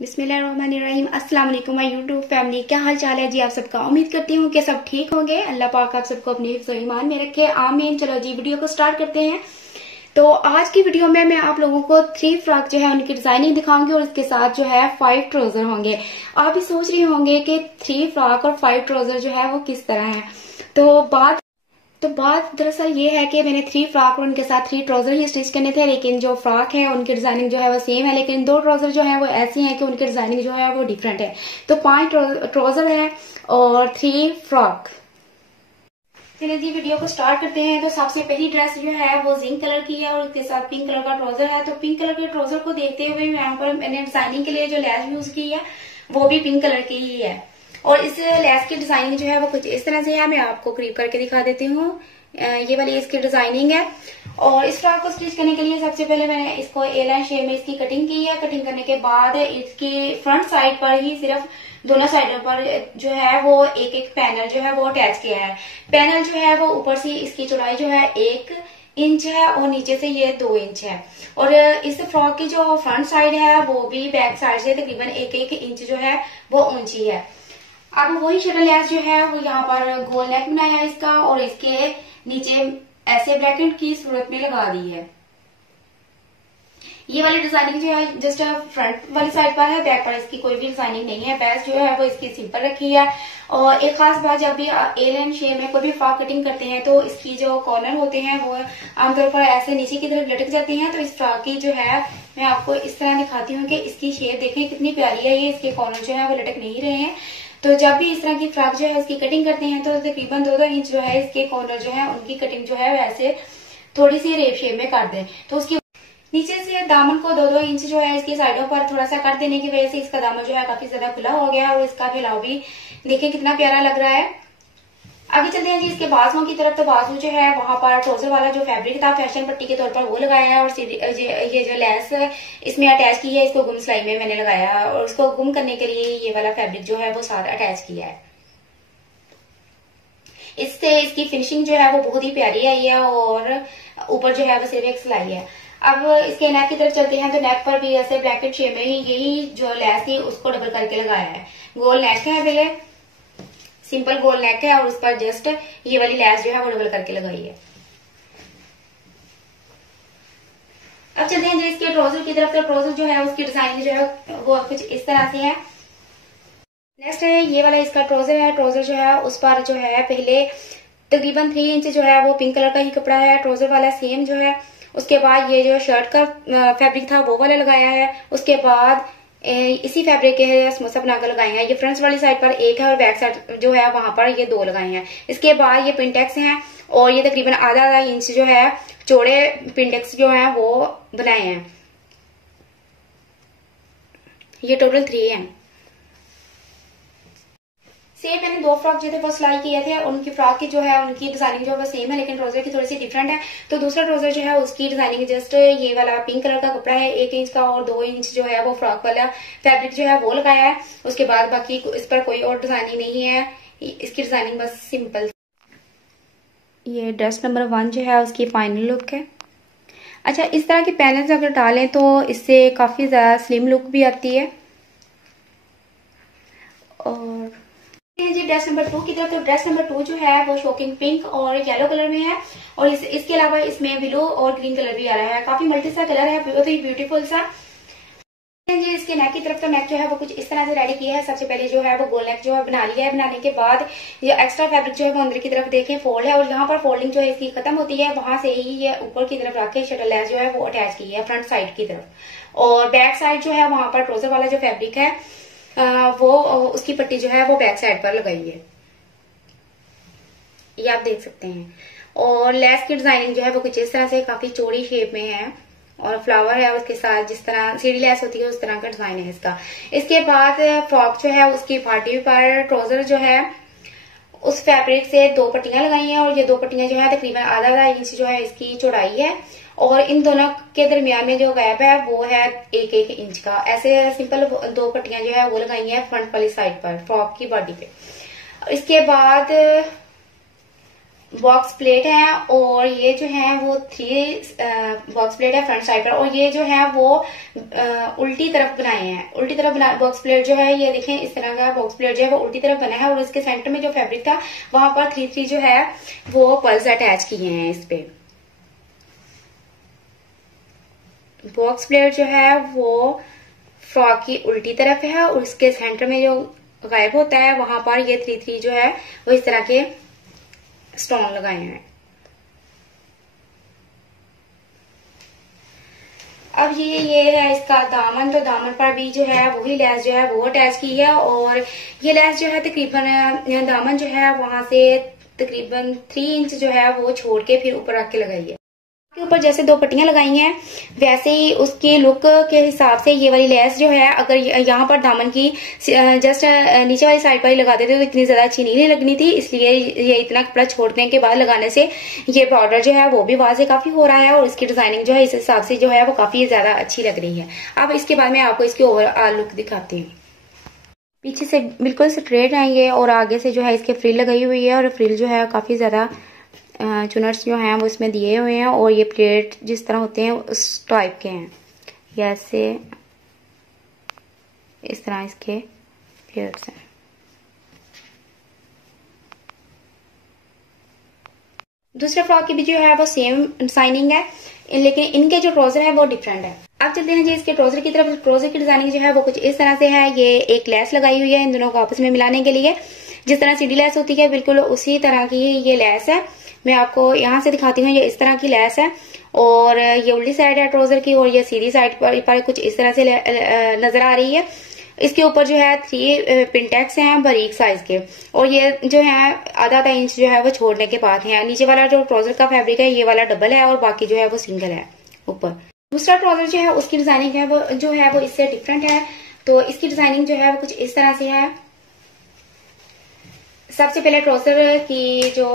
बिस्मिल्लाहिर्रहमानिर्रहीम। अस्सलाम वालेकुम माय यूट्यूब फैमिली, क्या हाल चाल है जी आप सबका। उम्मीद करती हूँ कि सब ठीक होंगे। अल्लाह पाक आप सबको अपने हिफ्ज़ और ईमान में रखे, आमीन। चलो जी वीडियो को स्टार्ट करते हैं। तो आज की वीडियो में मैं आप लोगों को 3 फ्रॉक जो है उनकी डिजाइनिंग दिखाऊंगी और इसके साथ जो है 5 ट्राउजर होंगे। आप भी सोच रहे होंगे कि 3 फ्रॉक और 5 ट्राउजर जो है वो किस तरह है। तो बात दरअसल ये है कि मैंने 3 फ्रॉक और उनके साथ 3 ट्राउजर ही स्टिच करने थे, लेकिन जो फ्रॉक है उनकी डिजाइनिंग जो है वो सेम है, लेकिन 2 ट्राउजर जो है वो ऐसी हैं कि उनकी डिजाइनिंग जो है वो डिफरेंट है। तो 5 ट्राउजर है और 3 फ्रॉक। चलिए जी वीडियो को स्टार्ट करते हैं। तो सबसे पहली ड्रेस जो है वो जिंक कलर की है और उसके साथ पिंक कलर का ट्राउजर है। तो पिंक कलर के ट्राउजर को देखते हुए यहाँ पर मैंने डिजाइनिंग के लिए जो लेस यूज की है वो भी पिंक कलर की ही है। और इस लेस की डिजाइनिंग जो है वो कुछ इस तरह से है। मैं आपको करीब करके दिखा देती हूँ। ये वाली इसकी डिजाइनिंग है। और इस फ्रॉक को स्टिच करने के लिए सबसे पहले मैंने इसको ए लाइन शेप में इसकी कटिंग की है। कटिंग करने के बाद इसकी फ्रंट साइड पर ही सिर्फ दोनों साइडों पर जो है वो एक एक पैनल जो है वो अटैच किया है। पैनल जो है वो ऊपर से इसकी चौड़ाई जो है 1 इंच है और नीचे से ये 2 इंच है। और इस फ्रॉक की जो फ्रंट साइड है वो भी बैक साइड से तकरीबन 1-1 इंच जो है वो ऊंची है। अब वही शटल लेस जो है वो यहाँ पर गोल नेक बनाया है इसका और इसके नीचे ऐसे ब्रैकेट की सूरत में लगा दी है। ये वाली डिजाइनिंग जो है जस्ट फ्रंट वाली साइड पर है, बैक पर इसकी कोई भी डिजाइनिंग नहीं है। बैक जो है वो इसकी सिंपल रखी है। और एक खास बात, जब भी ए लाइन शेप में कोई भी फ्रॉक कटिंग करते हैं तो इसकी जो कॉर्नर होते हैं वो आमतौर पर ऐसे नीचे की तरफ लटक जाती हैं। तो इस फ्रॉक की जो है मैं आपको इस तरह दिखाती हूँ कि इसकी शेप देखें कितनी प्यारी है। ये इसके कॉर्नर जो है वो लटक नहीं रहे हैं। तो जब भी इस तरह की फ्रॉक जो है उसकी कटिंग करते हैं तो तकरीबन 2-2 इंच जो है इसके कॉर्नर जो है उनकी कटिंग जो है वैसे थोड़ी सी रेप शेप में कर दें। तो उसकी नीचे से दामन को 2-2 इंच जो है इसकी साइडों पर थोड़ा सा काट देने की वजह से इसका दामन जो है काफी ज्यादा खुला हो गया और इसका फैलाव भी देखें कितना प्यारा लग रहा है। आगे चलते हैं जी इसके बाजुओं की तरफ। तो बाजू जो है वहां पर ट्राउजर वाला जो फैब्रिक था फैशन पट्टी के तौर पर वो लगाया है और ये जो लेस इसमें अटैच की है इसको गुम सिलाई में मैंने लगाया है और उसको गुम करने के लिए ये वाला फैब्रिक जो है वो साथ अटैच किया है। इससे इसकी फिनिशिंग जो है वो बहुत ही प्यारी आई है और ऊपर जो है वो सिर्फ एक सिलाई है। अब इसके नेक की तरफ चलते हैं। तो नेक पर भी ऐसे ब्रैकेट शेप में ही यही जो लेस थी उसको डबल करके लगाया है। गोल नेक है, पहले सिंपल गोल नेक है और उस पर जस्ट ये वाली लेस जो है वो डबल करके लगाई है। अब चलते हैं जी इसके ट्राउजर की तरफ। तो ट्राउजर जो है उसकी डिजाइन जो है वो कुछ इस तरह से है। नेक्स्ट है ये वाला इसका ट्राउजर है। ट्राउजर जो है उस पर जो है पहले तकरीबन 3 इंच जो है वो पिंक कलर का ही कपड़ा है। ट्राउजर वाला सेम जो है। उसके बाद ये जो शर्ट का फैब्रिक था वो वाला लगाया है। उसके बाद इसी फैब्रिक के समोसा बनाकर लगाए हैं। ये फ्रंट वाली साइड पर एक है और बैक साइड जो है वहां पर ये 2 लगाए हैं। इसके बाद ये पिंटेक्स हैं और ये तकरीबन आधा इंच जो है चौड़े पिंटेक्स जो है वो बनाए हैं। ये टोटल 3 हैं। सेम मैंने 2 फ्रॉक जो थे वो सिलाई किए थे। उनकी फ्रॉक की जो है उनकी डिजाइनिंग जो है वो सेम है, लेकिन ट्राउजर की थोड़ी सी डिफरेंट है। तो दूसरा ट्राउजर जो है उसकी डिजाइनिंग जस्ट ये वाला पिंक कलर का कपड़ा है 1 इंच का और 2 इंच जो है वो फ्रॉक वाला फैब्रिक जो है वो लगाया है। उसके बाद बाकी इस पर कोई और डिजाइनिंग नहीं है। इसकी डिजाइनिंग बस सिंपल। ये ड्रेस नंबर 1 जो है उसकी फाइनल लुक है। अच्छा, इस तरह के पैनल्स अगर डालें तो इससे काफी ज्यादा स्लिम लुक भी आती है। और जी ड्रेस नंबर 2 की तरफ। तो ड्रेस नंबर 2 जो है वो शॉकिंग पिंक और येलो कलर में है और इसके अलावा इसमें ब्लू और ग्रीन कलर भी आ रहा है। काफी मल्टी सा कलर है, बहुत ही ब्यूटीफुल सा। जी इसके नेक की तरफ। तो नेक जो है वो कुछ इस तरह से रेडी किया है। सबसे पहले जो है वो गोल नेक जो है बना लिया है। बनाने के बाद ये एक्स्ट्रा फैब्रिक जो है वो अंदर की तरफ देखें फोल्ड है और यहाँ पर फोल्डिंग जो है इसकी खत्म होती है वहां से ही ये ऊपर की तरफ रख के शटल लेस जो है वो अटैच की है फ्रंट साइड की तरफ। और बैक साइड जो है वहां पर ट्राउजर वाला जो फैब्रिक है वो उसकी पट्टी जो है वो बैक साइड पर लगाई है, ये आप देख सकते हैं। और लेस की डिजाइनिंग जो है वो कुछ इस तरह से काफी चौड़ी शेप में है और फ्लावर है उसके साथ जिस तरह सीढ़ी लेस होती है उस तरह का डिजाइन है इसका। इसके बाद फ्रॉक जो है उसकी पार्टी पर ट्राउजर जो है उस फैब्रिक से 2 पट्टियां लगाई हैं और ये 2 पट्टियां जो है तकरीबन आधा इंच जो है इसकी चौड़ाई है और इन दोनों के दरमियान में जो गैप है वो है 1-1 इंच का। ऐसे सिंपल 2 पट्टियां जो है वो लगाई हैं फ्रंट वाली साइड पर फ्रॉक की बॉडी पे। इसके बाद बॉक्स प्लेट है और ये जो है वो 3 बॉक्स प्लेट है फ्रंट साइड पर, और ये जो है वो उल्टी तरफ बनाए हैं। उल्टी तरफ बना बॉक्स प्लेट जो है ये देखें, इस तरह का बॉक्स प्लेट जो है वो उल्टी तरफ बना है, और इसके सेंटर में जो फैब्रिक था वहां पर 3 जो है वो पर्ल्स अटैच किए हैं इस पे। बॉक्स प्लेट जो है वो फ्रॉक की उल्टी तरफ है, और इसके सेंटर में जो गायब होता है वहां पर ये 3 जो है वो इस तरह के स्टोन लगाए हैं। अब ये है इसका दामन, तो दामन पर भी जो है वही लेस जो है वो अटैच की है, और ये लेस जो है तकरीबन दामन जो है वहां से तकरीबन 3 इंच जो है वो छोड़ के फिर ऊपर रख के लगाई है। के ऊपर जैसे 2 पट्टियां लगाई हैं वैसे ही उसके लुक के हिसाब से ये वाली लेस जो है, अगर यहाँ पर दामन की जस्ट नीचे वाली साइड पर ही लगा देते तो इतनी ज्यादा अच्छी नहीं लगनी थी, इसलिए ये इतना कपड़ा छोड़ने के बाद लगाने से ये बॉर्डर जो है वो भी वाज़ेह काफी हो रहा है, और इसकी डिजाइनिंग जो है इस हिसाब से जो है वो काफी ज्यादा अच्छी लग रही है। अब इसके बाद मैं आपको इसकी ओवरऑल लुक दिखाती हूँ। पीछे से बिल्कुल स्ट्रेट आएंगे और आगे से जो है इसके फ्रिल लगाई हुई है, और फ्रिल जो है काफी ज्यादा चुनर्स जो हैं वो इसमें दिए हुए हैं, और ये प्लेट जिस तरह होते हैं उस टाइप के हैं, जैसे इस तरह इसके प्लेट्स हैं। दूसरे फ्रॉक की भी जो है वो सेम डिजाइनिंग है, लेकिन इनके जो ट्राउजर है वो डिफरेंट है। अब चलते हैं जी इसके ट्राउजर की तरफ। ट्राउजर की डिजाइनिंग जो है वो कुछ इस तरह से है। ये एक लेस लगाई हुई है इन दोनों को आपस में मिलाने के लिए, जिस तरह सीधी लेस होती है बिल्कुल उसी तरह की ये लेस है। मैं आपको यहाँ से दिखाती हूँ, ये इस तरह की लेस है, और ये उल्टी साइड है ट्राउजर की, और ये सीधी साइड पर कुछ इस तरह से नजर आ रही है। इसके ऊपर जो है 3 पिनटेक्स हैं बारीक साइज के, और ये जो है आधा इंच जो है वो छोड़ने के बाद है। नीचे वाला जो ट्राउजर का फैब्रिक है ये वाला डबल है, और बाकी जो है वो सिंगल है ऊपर। दूसरा ट्राउजर जो है उसकी डिजाइनिंग है वो जो है वो इससे डिफरेंट है। तो इसकी डिजाइनिंग जो है वो कुछ इस तरह से है। सबसे पहले ट्राउजर की जो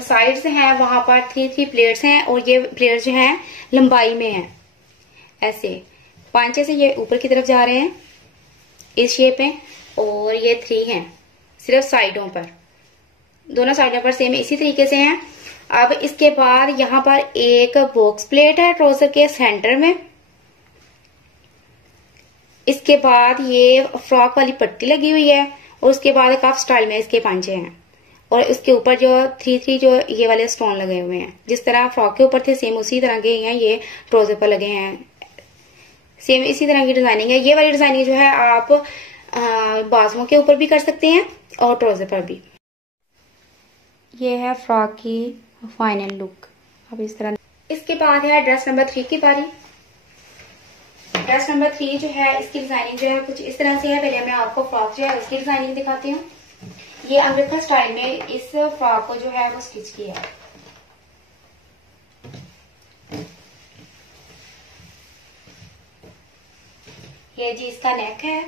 साइड्स हैं वहां पर 3 प्लेट्स हैं, और ये प्लेट्स जो हैं लंबाई में हैं, ऐसे 5 से ये ऊपर की तरफ जा रहे हैं इस शेप में, और ये 3 हैं सिर्फ साइडों पर, दोनों साइडों पर सेम इसी तरीके से हैं। अब इसके बाद यहाँ पर एक बॉक्स प्लेट है ट्राउजर के सेंटर में। इसके बाद ये फ्रॉक वाली पट्टी लगी हुई है, और उसके बाद कफ स्टाइल में इसके पांचे हैं, और उसके ऊपर जो 3 जो ये वाले स्टोन लगे हुए हैं, जिस तरह फ्रॉक के ऊपर थे सेम उसी तरह के हैं ये ट्राउजर पर लगे हैं। सेम इसी तरह की डिजाइनिंग है। ये वाली डिजाइनिंग जो है आप बाजुओं के ऊपर भी कर सकते हैं और ट्राउजर पर भी। ये है फ्रॉक की फाइनल लुक। अब इस तरह इसके बाद है ड्रेस नंबर 3 की बारी। ड्रेस नंबर 3 जो है इसकी डिजाइनिंग जो है कुछ इस तरह से है। पहले मैं आपको फ्रॉक जो है उसकी डिजाइनिंग दिखाती हूँ। ये अमृता स्टाइल में इस फ्रॉक को जो है वो स्टिच किया है। ये जी इसका नेक है,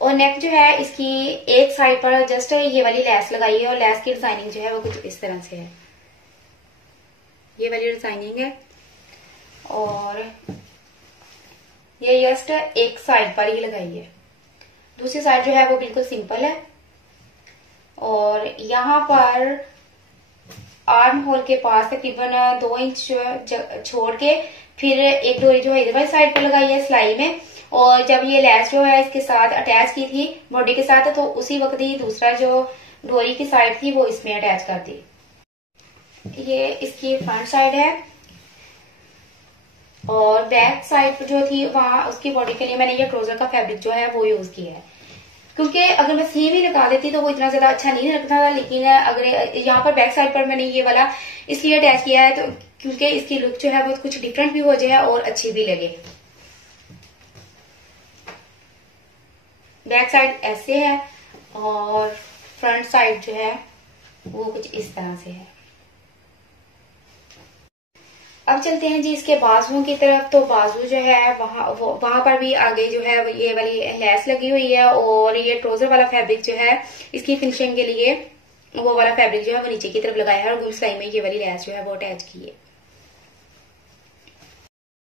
और नेक जो है इसकी एक साइड पर जस्ट ये वाली लेस लगाई है, और लेस की डिजाइनिंग जो है वो कुछ इस तरह से है। ये वाली डिजाइनिंग है, और ये जस्ट एक साइड पर ही लगाई है। दूसरी साइड जो है वो बिल्कुल सिंपल है, और यहाँ पर आर्म होल के पास तकरीबन 2 इंच छोड़ के फिर एक डोरी जो है इधर वाली साइड पर लगाई है सिलाई में। और जब ये लेस जो है इसके साथ अटैच की थी बॉडी के साथ, तो उसी वक्त ही दूसरा जो डोरी की साइड थी वो इसमें अटैच कर दी। ये इसकी फ्रंट साइड है, और बैक साइड जो थी वहां उसकी बॉडी के लिए मैंने ये ट्राउजर का फैब्रिक जो है वो यूज किया है, क्योंकि अगर मैं सेम ही लगा देती तो वो इतना ज्यादा अच्छा नहीं लगता था। लेकिन अगर यहाँ पर बैक साइड पर मैंने ये वाला इसलिए अटैच किया है तो क्योंकि इसकी लुक जो है वो कुछ डिफरेंट भी हो जाए और अच्छी भी लगे। बैक साइड ऐसे है, और फ्रंट साइड जो है वो कुछ इस तरह से है। अब चलते हैं जी इसके बाजुओं की तरफ। तो बाजू जो है वहां पर भी आगे जो है ये वाली लेस लगी हुई है, और ये ट्राउजर वाला फैब्रिक जो है इसकी फिनिशिंग के लिए वो वाला फैब्रिक जो है वो नीचे की तरफ लगाया है, और गुम सिलाई में ये वाली लेस जो है वो अटैच की है।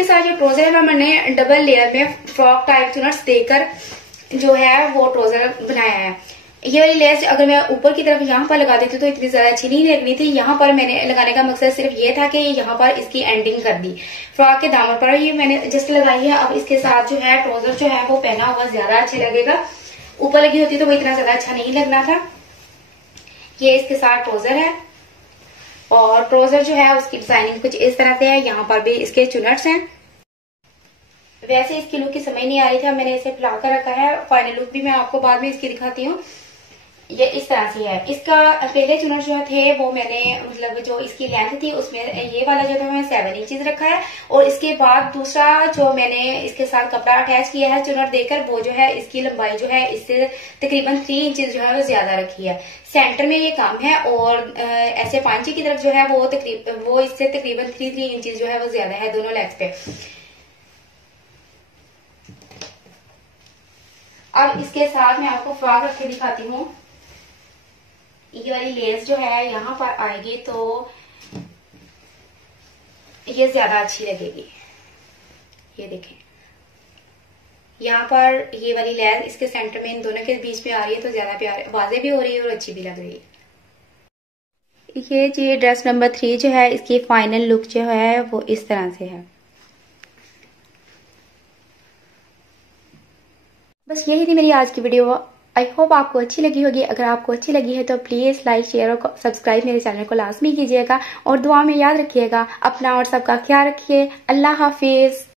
इसके साथ जो ट्राउजर है मैंने डबल लेयर में फ्रॉक टाइप चुनट्स देकर जो है वो ट्राउजर बनाया है। ये वाली लेस अगर मैं ऊपर की तरफ यहाँ पर लगा देती तो इतनी ज्यादा अच्छी नहीं लगनी थी। यहाँ पर मैंने लगाने का मकसद सिर्फ ये था कि यहाँ पर इसकी एंडिंग कर दी फ्रॉक के दामन पर, ये मैंने जस्ट लगाई है। अब इसके साथ जो है ट्राउजर जो है वो पहना हुआ ज्यादा अच्छा लगेगा, ऊपर लगी होती तो वो इतना ज्यादा अच्छा नहीं लगना था। ये इसके साथ ट्राउजर है और ट्राउजर जो है उसकी डिजाइनिंग कुछ इस तरह से है। यहाँ पर भी इसके चुनट्स हैं। वैसे इसकी लुक की समझ नहीं आ रही थी, मैंने इसे फैला कर रखा है। फाइनल लुक भी मैं आपको बाद में इसकी दिखाती हूँ। ये इस तरह से है। इसका पहले चुनट जो थे वो मैंने मतलब जो इसकी लेंथ थी उसमें ये वाला जो था मैंने 7 इंचेस रखा है, और इसके बाद दूसरा जो मैंने इसके साथ कपड़ा अटैच किया है चुनट देकर, वो जो है इसकी लंबाई जो है इससे तकरीबन 3 इंचेस जो है वो ज्यादा रखी है। सेंटर में ये कम है और ऐसे पांचे की तरफ जो है वो इससे तकरीबन 3 इंचेस जो है वो ज्यादा है दोनों लेग्स पे। अब इसके साथ मैं आपको फ्रॉक रख के दिखाती हूँ। ये वाली लेस जो है यहाँ पर आएगी तो ये ज्यादा अच्छी लगेगी। ये देखें, यहाँ पर ये वाली लेस इसके सेंटर में इन दोनों के बीच में आ रही है तो ज्यादा प्यार वाज़ेह भी हो रही है और अच्छी भी लग रही है। ये जी ड्रेस नंबर 3 जो है इसकी फाइनल लुक जो है वो इस तरह से है। बस यही थी मेरी आज की वीडियो। आई होप आपको अच्छी लगी होगी। अगर आपको अच्छी लगी है तो प्लीज लाइक शेयर और सब्सक्राइब मेरे चैनल को लाजमी कीजिएगा और दुआ में याद रखिएगा। अपना और सबका ख्याल रखिए। अल्लाह हाफिज।